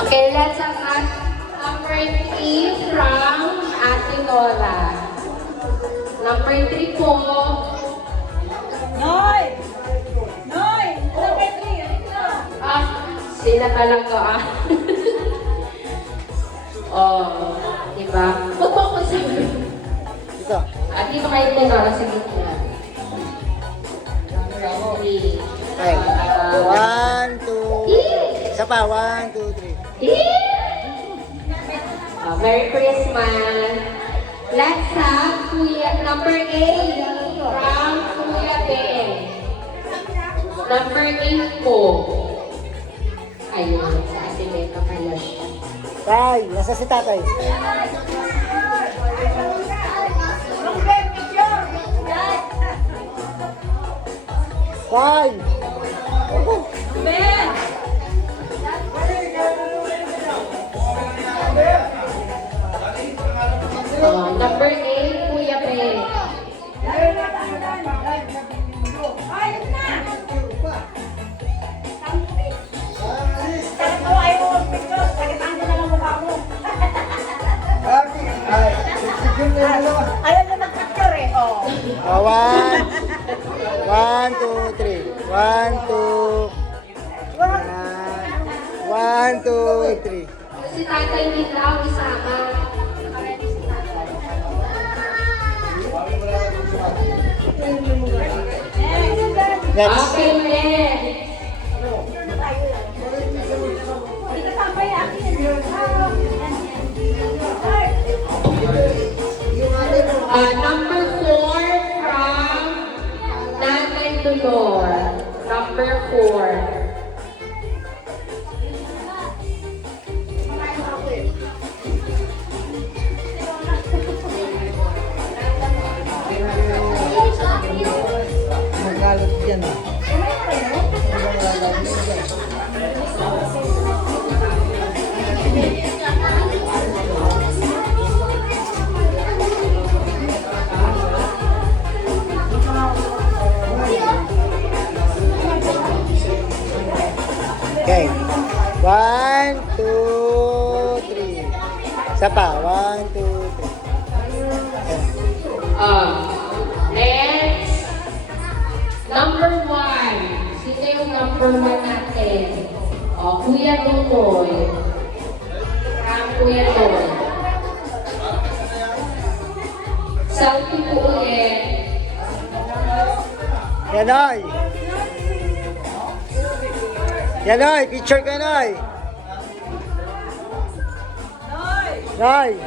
Okay, let's ask number 3 from Ate Lola. Number 3 po. Noy! Noy! Number 3. Sila talaga oh, diba? Huwag mo ako sabi. Dito. Dito kayo tinara sa gitna. Okay. Okay. One, two. Isa pa. One, two, three. Merry Christmas. Let's have Kuya, number 8 from Kuya Ben. Number 8 po. Ayun, sa atin ito pala siya. Tay, nasa si tatay. Tay! Ben! Number 8, Kuya Ben. Ayun na! Tatlo ay mo picture. Pakitaan ko na lang mukha mo. Ayaw na mag-picture eh. Oh. One. One, two, three. One, two. One, two, three. Si Tatay Minlaw, isama. Next. Okay, men. Dito tambay akin. Number 4 from Nanay Dolor. Number 4. Magalit dyan. Okay. One, two, three. Isa pa. One, two, three. Next. Number 1. Sino yung number 1 natin? Kuya Lutoy. Kuya Lutoy. Selfie po ulit. Yanoy! Yanoy! Picture ka, Noy! Noy!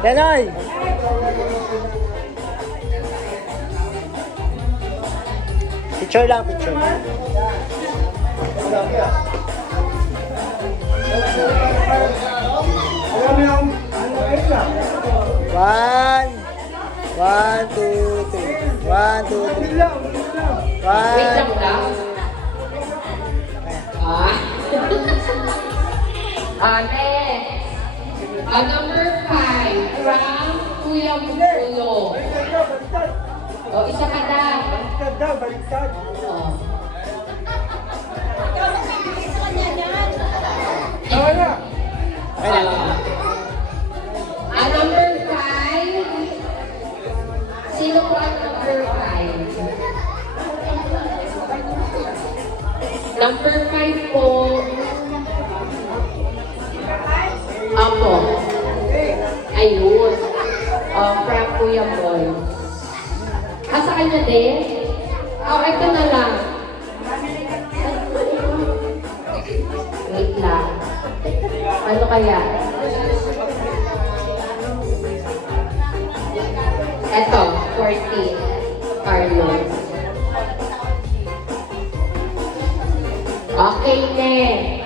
Yanoy! Picture lang, picture. One, two, three. One, two, three. Wait lang One. daw. Next. Number 5, from Kuya Mulo. O, isa ka na. O. Okay na. Number 5. Sino po ang number 5? Number 5 po. Apo. Ayun. From Kuya Boy. Sa kanya din? Ito na lang. Wait lang. Ano kaya? Ito, 14. Carlos. Okay, next.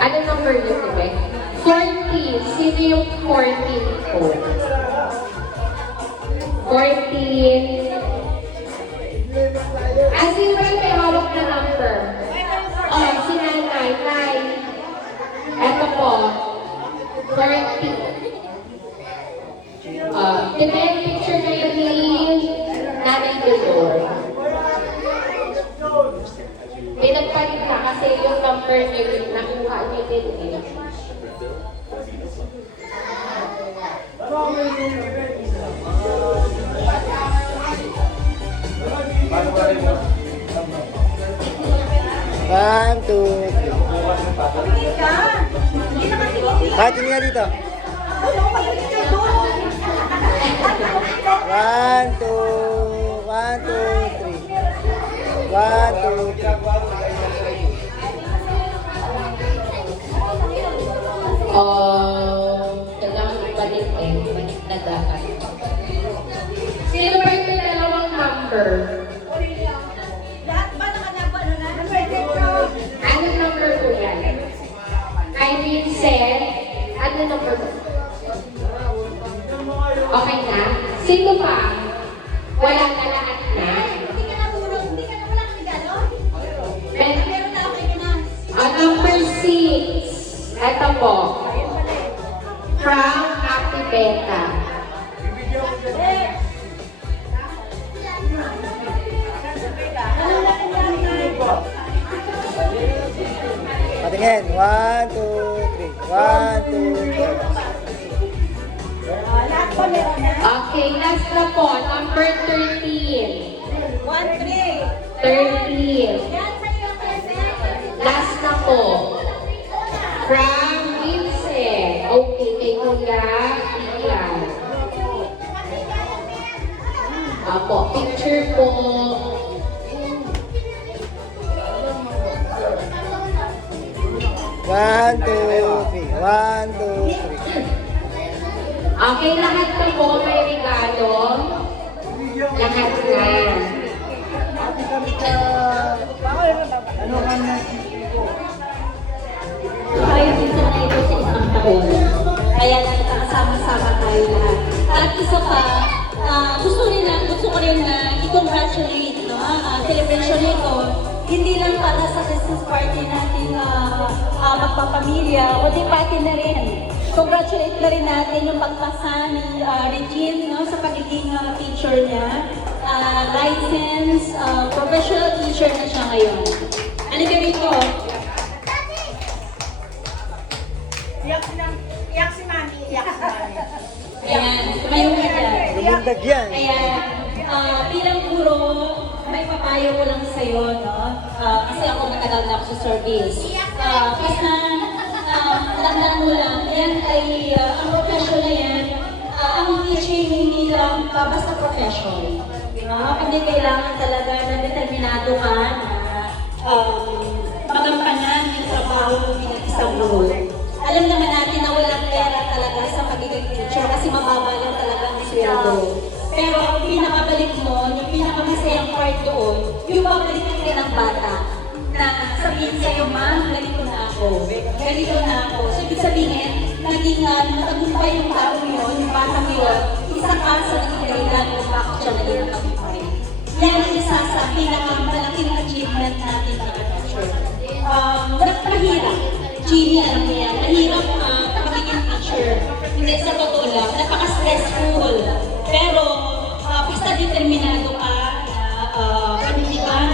Ano number nyo, Tibe? 14. Sino yung 14 po? 14. Sino ba yung may hawak na number? Si Nanay. Nay. Eto po. 14. Tibe, picture na yun ni Nanay Dolor. Pinagpalit ka kasi yung number niyo yun, nakuha niyo din eh. One, two, three. Kahit hindi nga dito. One, two, three. One, two, three. Kailangan ibalik eh. Balik na dapat. Sino ba yung dalawang number? Ano number po yan? Kay Vincent, ano number po? Okay na? Sino pa? Wala na lahat na? Number 6. Ito po. From Ate Beta. Patingin. One, two, three. One, two, three. Okay, last na po. Number 13. 13. Last na po. From Vincent. Okay, kay Kuya Ian. Apo, picture po. One, two, three. One, two, three. Okay, lahat na po may regalo. Lahat na. Tayo din sa ito sa isang taon. Kaya nakakasama-sama tayo lahat. At isa pa, gusto ko rin na i-congratulate celebration nito. Hindi lang para sa Christmas party natin magpapamilya, o di pati na rin. Congratulate na rin natin yung pagpasa ni Regine sa pagiging teacher niya. Licensed professional teacher na siya ngayon. Ano ka rito? Iyak si Mami. Ayan, tumayo ka dyan. Lumundag yan. Ayan, bilang guro, may papayo ko lang sa'yo, no? Kasi ako matagal na ako sa service. Basta, tandaan mo lang, yan ay, ang profession na yan, ang teaching hindi lang basta profession. Hindi kailangan talaga na determinado ka na magampanan yung trabaho bilang isang guro. Alam naman natin na walang pera talaga sa pagiging teacher kasi mababa lang talaga ang sweldo. Pero ang pinakabalik mo, yung pinakamasayang part doon, yung babalik ka ng bata na sabihin sa'yo, Ma, ganito na ako. Ganito na ako. So, ibig sabihin, naging matagumpay yung tao yun, yung bata mo yun, isa ka sa naging dahilan kung bakit siya naging natagumpay. Yan ang isa sa pinakamalaking achievement natin na teacher. Jeannie, alam mo yan, mahirap magiging teacher. Hindi, sa totoo lang, napaka-stressful. Pero, basta determinado ka na panindigan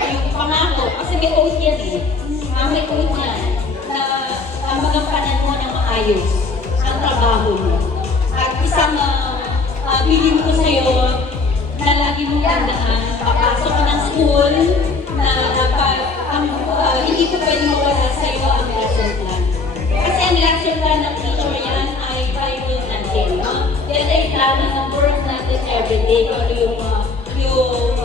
yung pangako. Kasi may oath yan eh. May oath yan na magampanan mo ng maayos ang trabaho mo. At isang bilin ko sa'yo na lagi mong tandaan, papasok ka ng school na hindi ko pwede mawala sa'yo ang lesson plan. Kasi ang lesson plan ng teacher yan ay Bible natin. No? Yan ay plano ng work natin everyday. Kung yung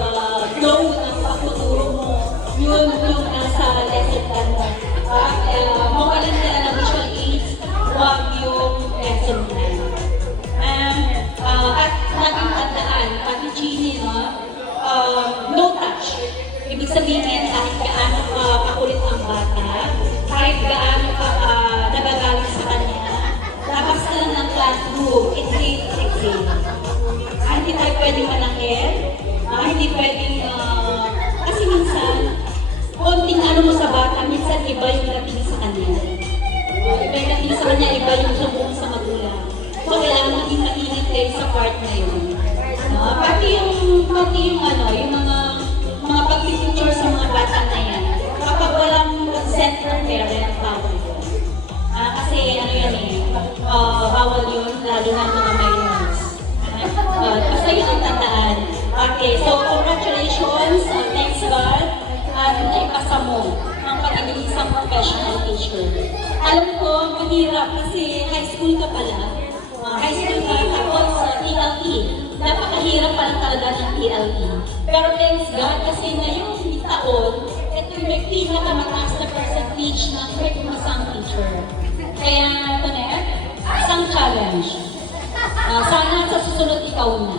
flow ng pagtuturo mo, yung nasa lesson plan mo. Mawalan ka ng visual aids, huwag yung lesson plan. At laging tandaan, Ate Jeannie, no touch. Ibig sabihin, kahit gaano kakulit ang bata, kahit gaano nagagalit sa kanya, labas ka lang ng classroom, exam. Hindi tayo pwedeng manakit, hindi pwedeng, kasi minsan, konting ano mo sa bata, minsan iba yung dating sa kanya. Iba yung dating sa kanya, iba yung sumbong sa magulang. So, kailangan maging mainit kayo sa part na yun. Pati yung mga pag-picture sa mga bata na yan. Kapag walang consent ng parent, bawal yun. Kasi ano yan eh, bawal yun, lalo na mga minors. Basta yun ang tandaan. Okay, so congratulations, thanks God, at naipasa mo ang pagiging isang professional teacher. Alam ko, mahirap kasi high school ka pala. High school ka, tapos TLE. Napakahirap pa lang talaga ng TLE. Pero thanks God, kasi ngayong taon, ito yung may pinakamataas na percentage ng isang teacher. Kaya ito na yan, isang challenge. Sana sa susunod ikaw na.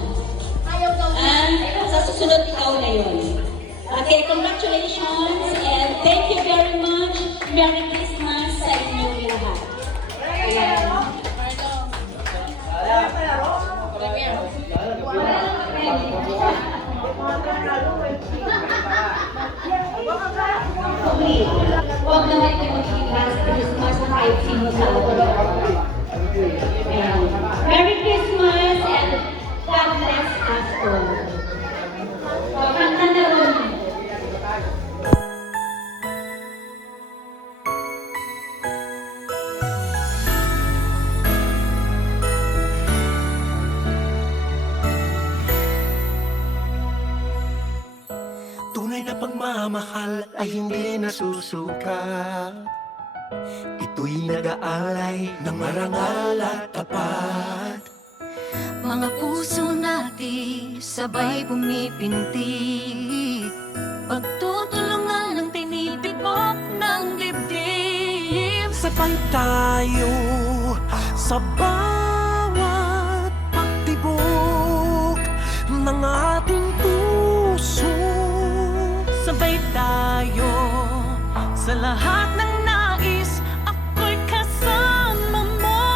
Sa susunod ikaw na yun. Okay, congratulations and thank you very much. Merry Christmas sa inyong lahat. Ayan. Huwag naman kayo magiging last Christmas na kahit sino sa atin. Merry Christmas and God bless us all. Kanta na rin. Tunay na pagmamahal ay hindi nasusuka. Ito'y nag-aalay ng marangal at tapat. Mga puso natin sabay pumipintig, pagtutulungan ng tinitibok ng dibdib. Sabay tayo sa bawat pagtibok ng ating puso. Sabay tayo sa lahat ng nais, ako'y kasama mo.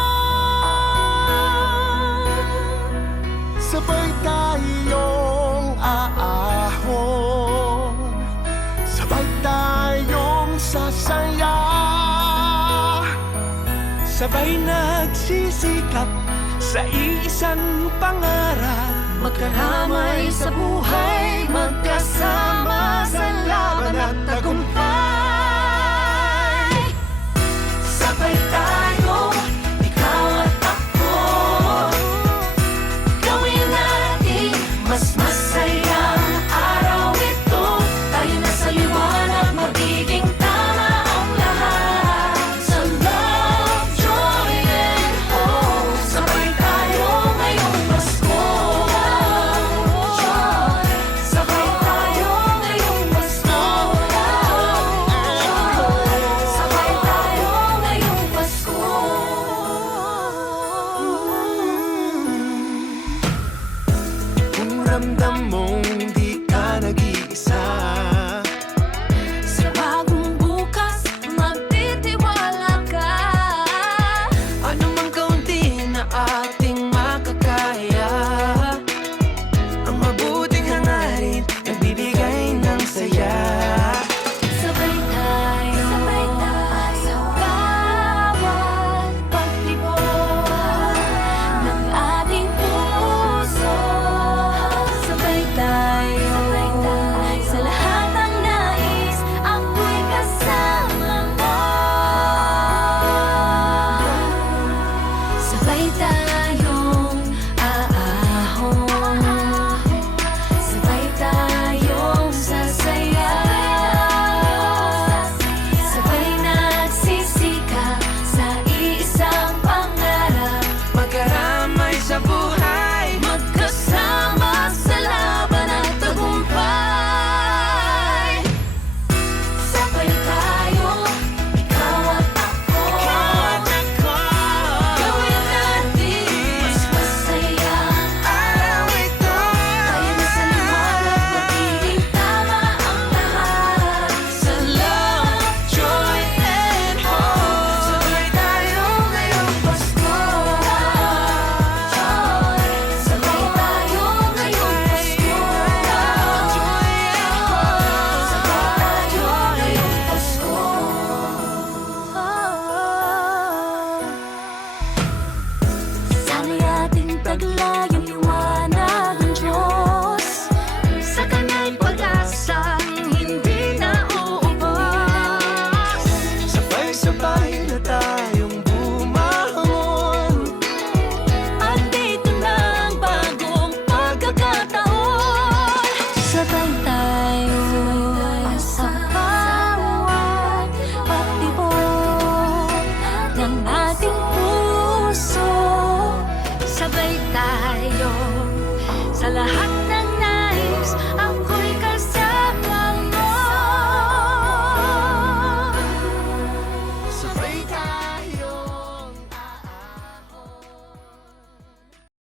Sabay tayong aahon, sabay tayong sasaya, sabay nagsisikap sa iisang pangarap. Magkaramay sa buhay, magkasama sa lahat.